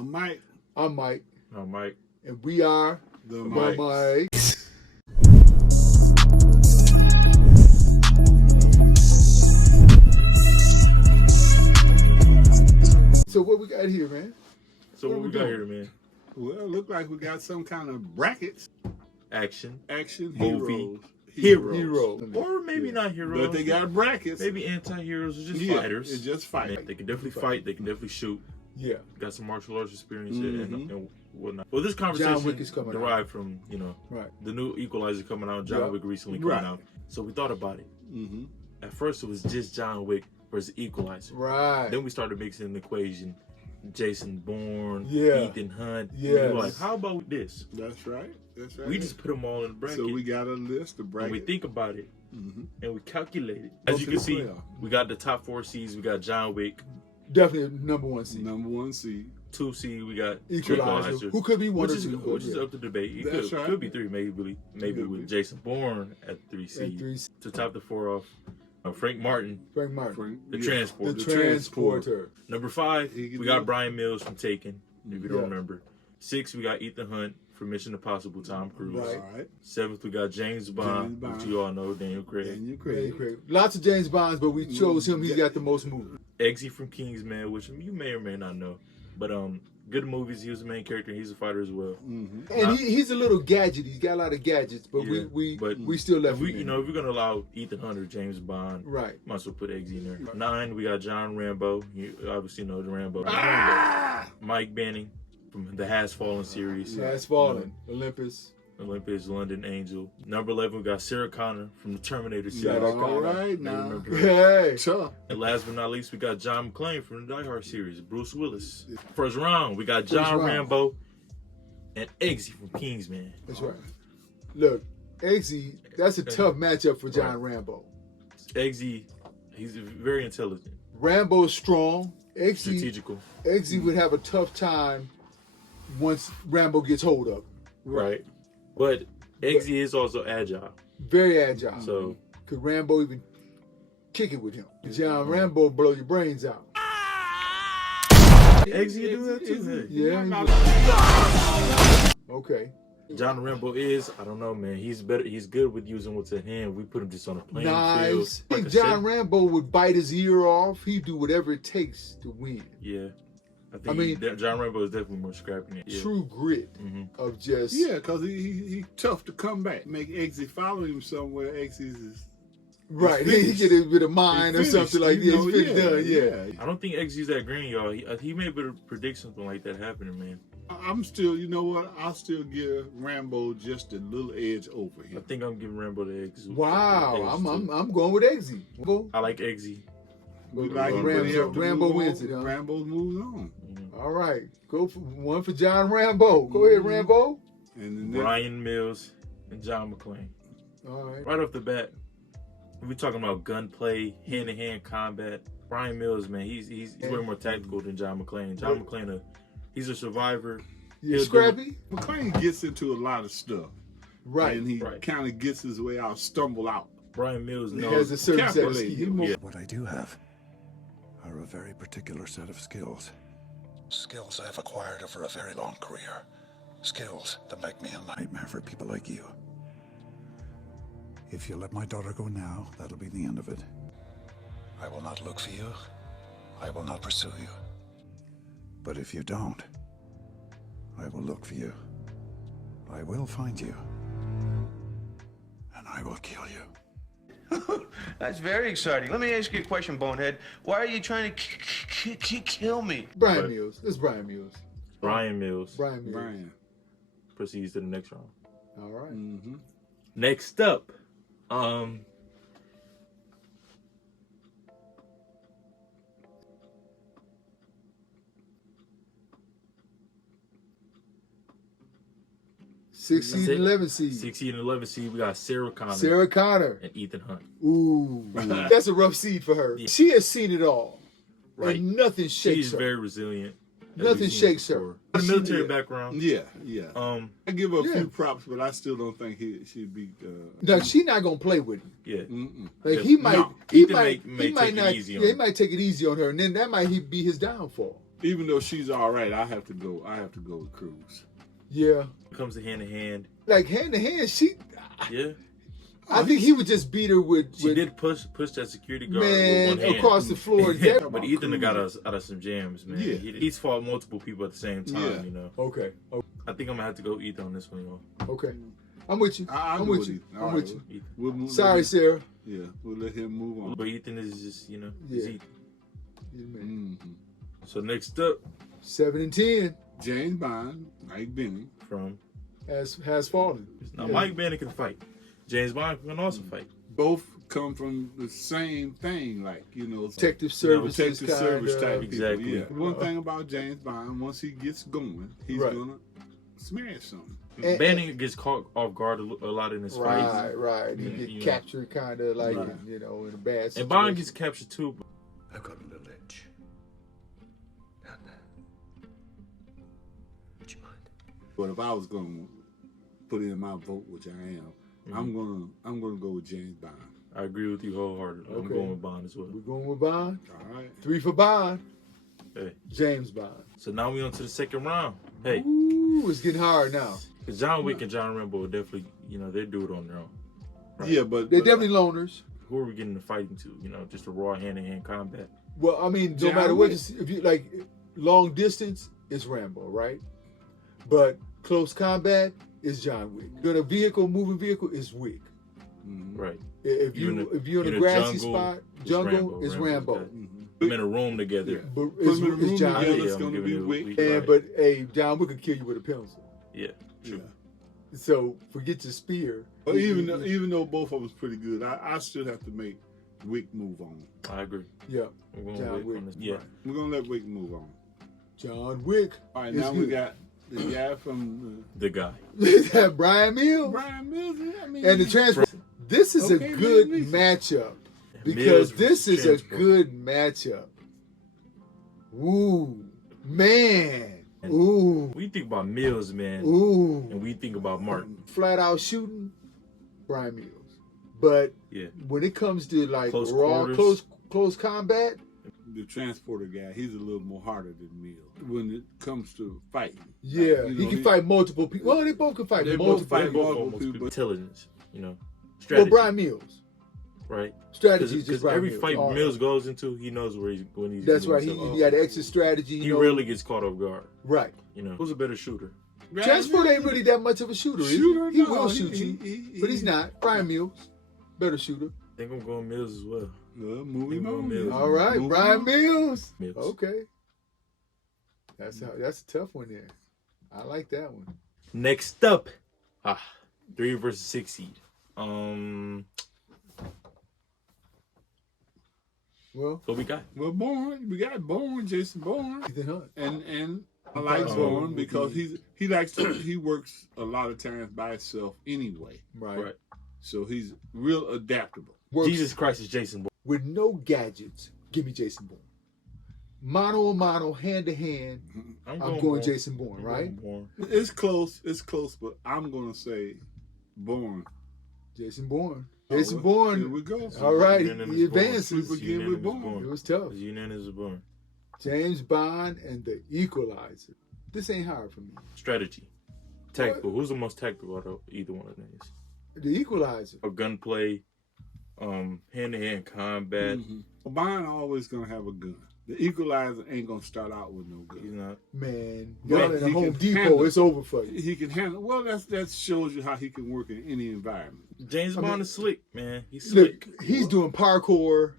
I'm Mike. I'm Mike. I'm Mike. And we are The Mikes. So what we got here, man? So what we got here, man? Well, it look like we got some kind of brackets. Action. Movie. Heroes. Or maybe not heroes. But they got brackets. maybe anti-heroes or just Yeah, fighters. it's just fighting. They can definitely fight. They can definitely shoot. Yeah. Got some martial arts experience Mhm. and whatnot. Well, this John conversation Wick is coming derived from, Right. the new Equalizer coming out. John Wick recently coming Right. out. So we thought about it. Mm-hmm. At first, it was just John Wick versus Equalizer. Right. Then we started mixing in the equation. Jason Bourne, Yeah. Ethan Hunt. Yes. We were like, how about this? That's right. That's right. We just put them all in the bracket. So we got a list of when brackets. we think about it, Mm-hmm. and we calculate it. Go As you to can the see, playoff. we got the top 4 seeds. We got John Wick. Definitely number one seed. Number 1 seed. 2 seed, we got Equalizer. Who could be one which or is two? which is up to debate. It That's could, right. could be 3, maybe Could with be. Jason Bourne at 3 And seed. 3. To top the 4 off, Frank Martin, Frank Martin. the The Transporter. Transporter. Number 5, He can we do got it. Brian Mills from Taken, if you don't Yeah. remember. 6, we got Ethan Hunt from Mission Impossible, Tom Cruise. Right. All right. 7th, we got James Bond, Bond. which you all know, Daniel Craig. And you Very crazy. quick. Lots of James Bonds, but we chose him. He's got the most movies. Eggsy from Kingsman, which you may or may not know. But good movies. He was the main character, and he's a fighter as well. Mm-hmm. And he's a little gadget. He's got a lot of gadgets, but Yeah, but we still left If we, him in. if we're gonna allow Ethan Hunt or James Bond, Right. might as well put Eggsy in there. 9, we got John Rambo. You obviously know the Rambo. Mike Banning from the Has Fallen series. Has fallen. Olympus. Olympus, London Angel. Number 11, we got Sarah Connor from the Terminator series. Yeah, that All kinda- right May now. remember her. Hey. Tough. And last but not least, we got John McClane from the Die Hard series, Bruce Willis. First round, we got John round. Rambo and Eggsy from Kingsman. That's right. Look, Eggsy, that's a tough matchup for John Rambo. Eggsy, he's very intelligent, Rambo's strong. Eggsy strategical. would have a tough time once Rambo gets hold of him. Right. But Eggsy is also agile. Very agile. So Could Rambo even kick it with him? John Rambo blow your brains out. Eggsy do that too. Yeah. Okay. John Rambo is, I don't know, man. He's better. He's good with using what's at hand. We put him just on a playing Nice. field. I think John Rambo would bite his ear off. He'd do whatever it takes to win. Yeah. I think I mean- John Rambo is definitely more scrappy. Than yeah. True grit Mhm. of just Yeah, because he tough to come back. Make Eggsy follow him somewhere. Eggsy's is right. He's He finished. get it with a mind or He's something like finished, that. you He's know, done. Yeah. I don't think Eggsy's that green, y'all. He may be able to predict something like that happening, man. I'm still, you know what? I'll still give Rambo just a little edge over I him. think I'm giving Rambo the eggs. Wow. eggs, too. I'm going with Eggsy. I like Eggsy. We like it, Rambo- but he have to Rambo move wins on. it, huh? Rambo moves on. All right. Go for one for John Rambo. Go ahead, Rambo. And the next, Brian Mills and John McClane. All right. Right off the bat, we're talking about gunplay, hand-to-hand combat. Brian Mills, man, he's way more tactical than John McClane. John McClane, he's a survivor. Yeah, He'll do Scrappy. McClane gets into a lot of stuff. Right. And he Right. kind of gets his way out, stumble out. Brian Mills He knows. has a certain set of Calculated. skills. Yeah. What I do have are a very particular set of skills. Skills I've acquired over a very long career. Skills that make me a nightmare for people like you. If you let my daughter go now, that'll be the end of it. I will not look for you. I will not pursue you. But if you don't, I will look for you. I will find you. And I will kill you. That's very exciting. Let me ask you a question, Bonehead. Why are you trying to kill me? Brian Right. Mills. It's Brian Mills. Brian Mills Brian Mills. Brian. proceeds to the next round. All right. Mm-hmm. Next up, Six seed, 11 seed. 6 seed and 11 seed, we got Sarah Connor Sarah Connor. and Ethan Hunt. Ooh. That's a rough seed for her. Yeah. She has seen it all. Right. And nothing shakes She's her. very resilient. as Nothing we've seen shakes her. before. The military Yeah. background. Yeah. I give her a Yeah. few props, but I still don't think she'd be. Now she's not gonna play with him. Yeah. Like Yeah. he might, No. he Ethan might may take it not. easy on Yeah, he her. might take it easy on her, and then that might be his downfall. Even though she's all right, I have to go with Cruz. Yeah. It comes to hand. Like hand to hand, Yeah. I think he would just beat her with. She did push that security guard man with one hand. across the floor. But Ethan got us out of some jams, man. Yeah. He's fought multiple people at the same time, Yeah. you know. Okay. I think I'm gonna have to go Ethan on this one, y'all. Okay. I'm with you. I'll I'm go with you. Ethan. I'm All with right, you. We'll move, Sorry, Sarah. Yeah, we'll let him move on. But Ethan is just, you know, he's Yeah. Ethan. Yeah, man. Mhm. So next up 7 and 10 James Bond, Mike Benning. from has fallen. now Yeah. Mike Bannon can fight. James Bond can also fight. Both come from the same thing, like, you know, Detective services, detective service kinda. type Exactly. people. Yeah. One thing about James Bond, once he gets going, he's Right. gonna smash something. And- Bannon gets caught off guard a lot in his fights. Right. He Yeah, get you know. captured kind of like, Right. you know, in a bad situation. And Bond gets captured too. But I've got a little itch. Down there. Would you mind? But if I was gonna put in my vote, which I am, I'm gonna go with James Bond. I agree with you wholeheartedly. I'm Okay. going with Bond as well. We're going with Bond. All right. 3 for Bond. Hey. James Bond. So now we on to the second round. Hey, Ooh, it's getting hard now. because John Wick and John Rambo are definitely, you know, they do it on their own. Right. Yeah, but They're definitely loners. Who are we getting the fighting to? You know, just a raw hand-to-hand combat. Well, I mean, no John matter what, Wick. if you like long distance, it's Rambo, right? But close combat is John Wick. You're in a vehicle, moving vehicle is Wick. Mhm. Right. If You in you the- if you're in in a the grassy jungle, spot, it's jungle Rambo. is Rambo's Rambo. got it. Mhm. I'm in a room together. Yeah. But Put them in a room it's John together, Wick. it's I'm gonna giving be you a Wick. week. And Right. but hey, John Wick could kill you with a pencil. Yeah. Yeah. So forget your spear. But even though both of them was pretty good, I still have to make Wick move on. I agree. Yeah, I'm going John with Wick. on this. Yeah. Right. We're gonna let Wick move on. John Wick. All right, is now we good. got the guy from The guy. Brian Mills Brian Mills. I mean, and the transfer. This is Okay, a good man, matchup because Mills this versus is a Transport. good matchup. Ooh, man. Ooh, We think about Mills, man, ooh. and we think about Martin. Flat out shooting, Brian Mills. But Yeah. when it comes to like Close raw, quarters. close combat, the transporter guy. He's a little more harder than Mills when it comes to fighting. yeah, You he know, can fight multiple people. Well, they both can fight They both multiple fight people. multiple Most people. intelligence, you know, Well, strategy, Brian Mills. right? Strategy is just Because Brian every Mills. fight All- Mills goes into, he knows where he's when he's. That's right. getting himself He off. had exit strategy. He you know. rarely gets caught off guard. Right. You know, who's a better shooter? Transport ain't really that much of a shooter. Is Shooter, he? He no, will he- shoot you, he- but he's not. Brian Mills, better shooter. I think I'm going Mills as well. Well, moving Mills. on. Mills. All right, Moving Brian on. Mills. Mills. Okay, that's a tough one there. I like that one. Next up, 3 versus 6 seed. Well, What we got? Well, we got Bourne, Jason Bourne, Ethan Hunt. and I like Oh, Bourne because he works a lot of times by himself anyway. Right. So he's real adaptable. Works Jesus Christ is Jason Bourne. with no gadgets. Give me Jason Bourne. Mano a mano, hand to hand. I'm going Bourne. Jason Bourne, I'm right? going Bourne. It's close, but I'm gonna say Bourne. Jason Bourne. Oh, Jason well, Bourne. Here we go. All right, Unanimous he Bourne. advances. People get with Bourne. It was tough. It's unanimous Bourne. James Bond and the Equalizer. This ain't hard for me. Strategy. Tactical. Who's the most tactical out of either one of them? The Equalizer. Or gunplay, hand-to-hand combat. Mhm. Bond always gonna have a gun. The Equalizer ain't gonna start out with no He's gun. not. Man, But y'all in the he Home can Depot, handle- it's over for you. He can handle. Well, that shows you how he can work in any environment. James I Bond mean- is slick, man. He's Look, slick. he's doing parkour.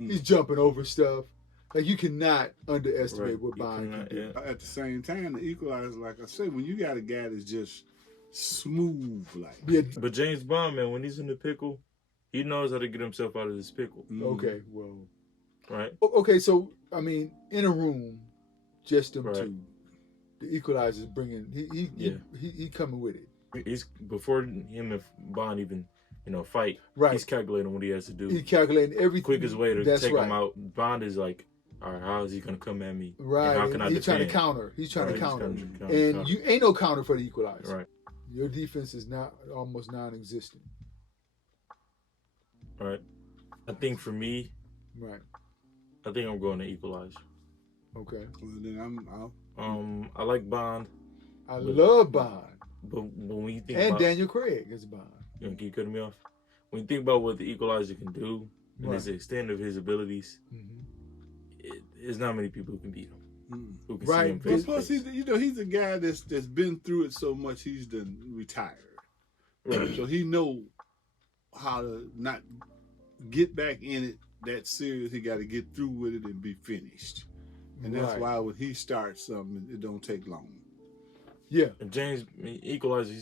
Mm. He's jumping over stuff. Like, you cannot underestimate Right. what You Bond cannot, can do. yeah. At the same time, the Equalizer, like I said, when you got a guy that's just smooth, like Yeah. But James Bond, man, when he's in the pickle, he knows how to get himself out of this pickle, Okay, well. right? Okay, so, I mean, in a room, just them Right. two. The Equalizer's bringing, he coming with it. He's before him and Bond even, fight. Right. He's calculating what he has to do. He's calculating everything. Quickest way to That's take right. him out. Bond is like, all right, how is he gonna come at me? And Right. how can I He's trying to defend? counter. He's trying to Right, counter. he's trying to And counter. you ain't no counter for the Equalizer. Right, Your defense is not almost non-existent. right. I think for me, Right. I think I'm going to Equalizer. Okay. Well, then I'll I like Bond, I love Bond. but when you think And about, Daniel Craig is Bond. you know, keep cutting me off. When you think about what the Equalizer can do and Right. his extent of his abilities, Mhm. there's not many people who can beat him. Who can Right. see him Well, face to plus, face. he's a guy that's been through it so much. He's done retired, Right. so he know how to not get back in it that serious. He got to get through with it and be finished, and that's Right. why when he starts something, it don't take long. Yeah. And James, Equalizer,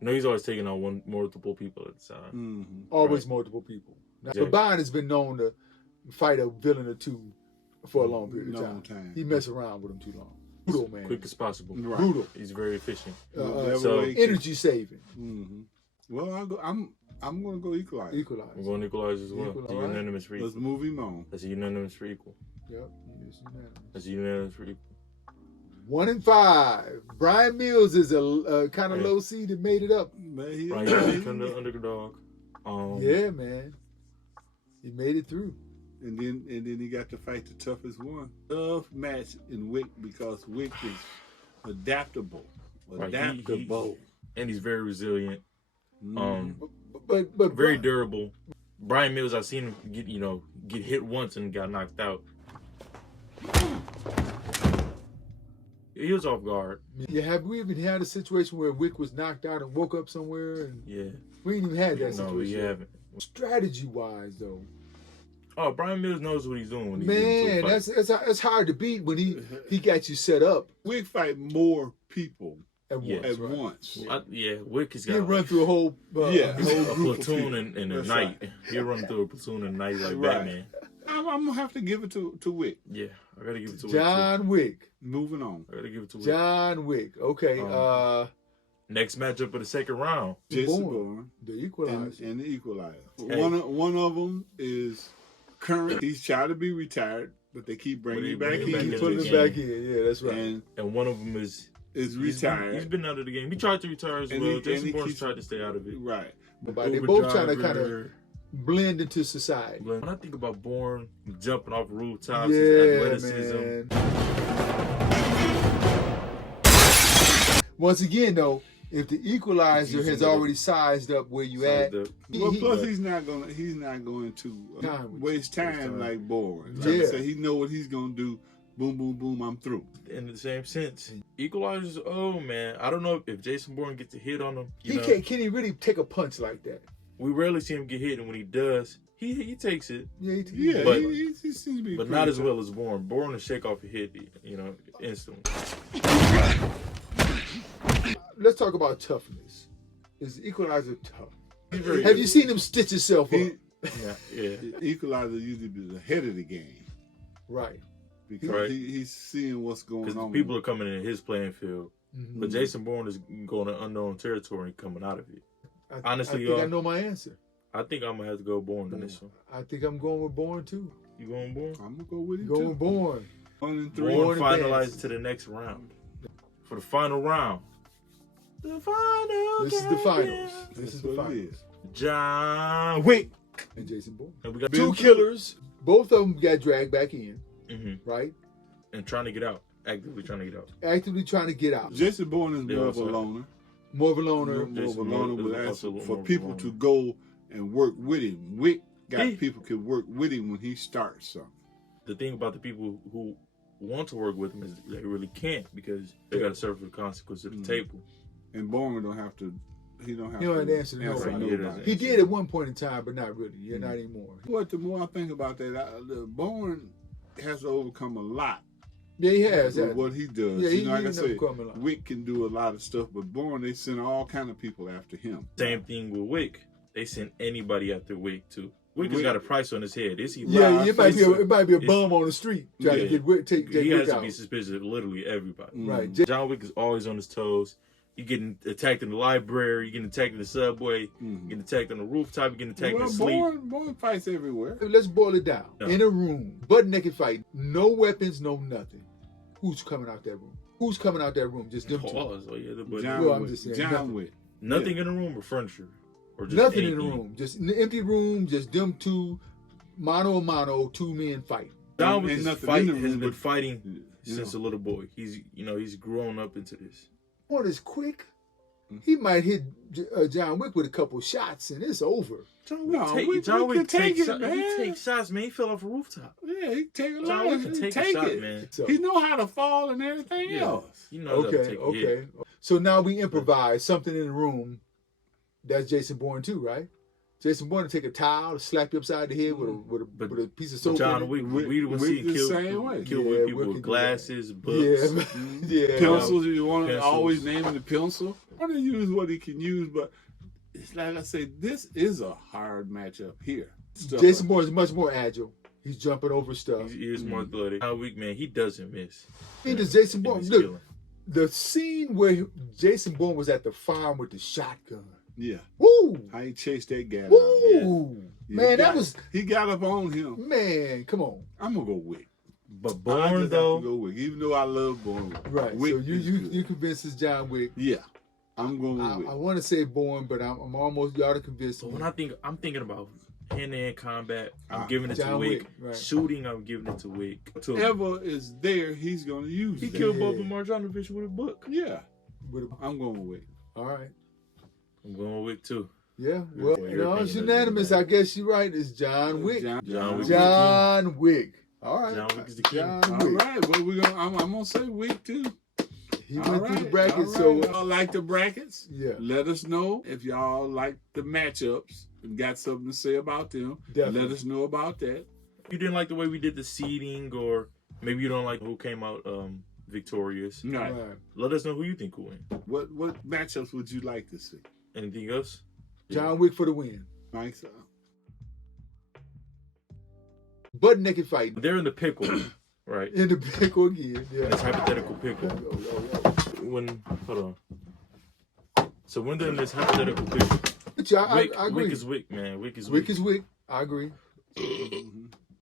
he's always taking on multiple people at the time. Mm-hmm. Always multiple people. Now, Exactly. But Bond has been known to fight a villain or two for a long period of Long time. time. He mess around with them too long. Brutal, man. Quick as possible. Right. Brutal. He's very efficient. Whatever so- way he can- Energy saving. Mhm. Well, I'm gonna go Equalizer. We're Equalize. going Equalizer as well. Equal, It's a alright. unanimous for Let's equal. move him on. That's a unanimous for equal. Yep. He is unanimous. That's a unanimous for equal. 1 and 5. Brian Mills is a kind of Yeah. low seed that made it up. But he, Right, he's kind of underdog. Yeah, man. He made it through. And then he got to fight the toughest one. Tough match in Wick because Wick is adaptable. Right, Adaptable. And he's very resilient. Mhm. But Very durable. Brian Mills, I've seen him get hit once and got knocked out. He was off guard. Yeah, have we even had a situation where Wick was knocked out and woke up somewhere? And Yeah. we ain't even had that No, we situation. haven't. Strategy wise, though, Oh, Brian Mills knows what he's doing when he's into a man, fight. that's hard to beat when he got you set up Wick fight more people at Yeah. once. at right? once. Wick has He got run through a whole Yeah. a whole a group of platoon people. in a That's night. right. He'll run through a platoon in a night like Right. Batman. I'm gonna have to give it to Wick. Yeah, I gotta give it to Wick. John Wick. Moving on. Too. I gotta give it to Wick. John Wick. Okay. Next matchup of the second round. Jason Bourne. Bourne The Equalizer. and the Equalizer. Hey. One of them is current. He's trying to be retired, but they keep bringing him back Bring him back in. into Putting the him game. back in. Yeah, that's right. And And one of them is is he's retired. been out of the game. He tried to retire as And well. he- and Jason he Bourne's keeps- tried to stay out of it. Right. But they Uber both trying to kind of driver. blend into society. When I think about Bourne jumping off rooftops, his Yeah, athleticism. man. Once again, though, if the Equalizer He's has using the- already sized up where you at, Sized up. Well, he- plus he's not going to Time with waste you. time like Bourne. Like Yeah. I said, he know what he's going to do. Boom, boom, boom. I'm through. In the same sense, Equalizer's. Oh man, I don't know if Jason Bourne gets a hit on him. You know, can he really take a punch like that? we rarely see him get hit, and when he does, he takes it, Yeah, Yeah, But- he seems to be. but pretty not as tough. well as Bourne. Bourne will shake off a hit, instantly. Let's talk about toughness. Is the Equalizer tough? He's very Have you seen him stitch himself up? He, Yeah. the Equalizer usually be ahead of the game Right. because Right. he's seeing what's going Because on. people are coming in his playing field, Mhm. but Jason Bourne is going to unknown territory and coming out of it. honestly, I think I y'all- know my answer. I think I'm gonna have to go Bourne on this one. I think I'm going with Bourne too. You going Bourne? I'm gonna go with him Going too. with Bourne. 1 and 3. Bourne Bourne finalized advances. to the next round. For the final round. The final. This is the game. finals. This That's is the what it finals. is. John Wick. And Jason Bourne. And we got Two killers. Both of them got dragged back in, Mm-hmm. right? And trying to get out. Actively trying to get out. Actively trying to get out. Jason Bourne is Yeah, more of a also- loner. More of a loner. More of a Jason loner Bourne would is ask also a little for more people of a to go and work with him. Wick got He- people can work with him when he starts something. The thing about the people who want to work with him is they really can't because they got to suffer the consequences of the Mhm. table. And Bourne don't have to. He don't have He don't to have to answer to answer nobody. nobody. He did at one point in time, but not really. Yeah, Mm-hmm. not anymore. What the more I think about that, the Bourne has to overcome a lot Yeah, he has. with That. what he does. Yeah, you know, like I he's said, overcome a lot. Wick can do a lot of stuff, but Bourne they send all kind of people after him. Same thing with Wick. They send anybody after Wick too. Wick has Wick- got a price on his head. Is he? Yeah, Nah, it might be. it's- It might be a it's- bum on the street trying Yeah. to get Wick, take He Wick has to out. be suspicious of literally everybody. Mm. Right. John Wick is always on his toes. You getting attacked in the library. You getting attacked in the subway. Mhm. You getting attacked on the rooftop. You getting attacked in Well, sleep. Bourne fights everywhere. Let's boil it down. No. In a room, butt naked fight, no weapons, no nothing. Who's coming out that room? Who's coming out that room? Just them two. Pause. Oh yeah, but John Well, I'm Wick. just saying, John nothing. Wick. nothing in the room or furniture or just Nothing in the anything. room. Just an empty room. Just them two, mano a mano, two men fighting. John Wick Ain't is nothing in the has room been but- fighting you since a know. little boy. He's grown up into this. One is quick. He might hit John Wick with a couple shots and it's over. John Wick, No, take, John we Wick can take takes it, shot, man. he takes shots, man. He fell off a rooftop. Yeah, he can take a John lot. Wick can take a shot, it. man. So- He know how to fall and everything Yeah. else. You know how to Okay, take a hit. okay. So now we improvise something in the room. That's Jason Bourne too, right? Jason Bourne to take a towel, slap you upside the head with But a piece of soap. John in it. Wick, Wick- we would Wick see the kill, same way. kill Yeah, with people Wick can with do glasses, books. Yeah, yeah. Pencils, you want to Pencils. always name the pencil. I want to use what he can use, but it's like I say, this is a hard matchup here. Stuff Jason like- Bourne is much more agile. He's jumping over stuff. He is more athletic. John Wick, man, he doesn't miss. And does Jason in Bourne his look? killing. The scene where Jason Bourne was at the farm with the shotgun. Yeah, Woo! how he chased that guy down. Woo! Yeah, Man, he that got- was he got up on him. man. Come on, I'm gonna go Wick. But I just Bourne, have to though, go Wick, even though I love Bourne. right? Wick so is you good. convinced us John Wick. Yeah, I'm going I with Wick. want to say Bourne, but I'm almost y'all to convince but me. when I'm thinking about hand-to-hand combat, I'm giving it to John Wick. Wick, right. Shooting, I'm giving it to Wick. To him. Whatever is there, he's gonna use. He that. killed Boba Marjanovic with a book. Yeah, With a- I'm going with Wick. all right. I'm going with Wick too. Yeah. Well, Your you know, opinion it's doesn't unanimous. matter. I guess you're right. It's John Wick. John Wick. John Wick. All right. John Wick is the king. John All Wick. right, well I'm gonna say Wick too. He All went through the right, bracket, all so right. Y'all like the brackets? yeah, Let us know if y'all like the matchups and got something to say about them. definitely. Let us know about that. You didn't like the way we did the seeding, or maybe you don't like who came out victorious. Right. Right. Let us know who you think will win. What matchups would you like to see? Anything else? John Wick for the win. Mike? So? Butt naked fighting They're in the pickle, right? in the pickle again. Yeah. It's hypothetical pickle. Yo, yo, yo. When hold on. So when they're in this hypothetical pickle, But yeah, Wick, I agree. Wick is Wick, man. Wick is Wick Wick. is Wick. I agree. Mhm.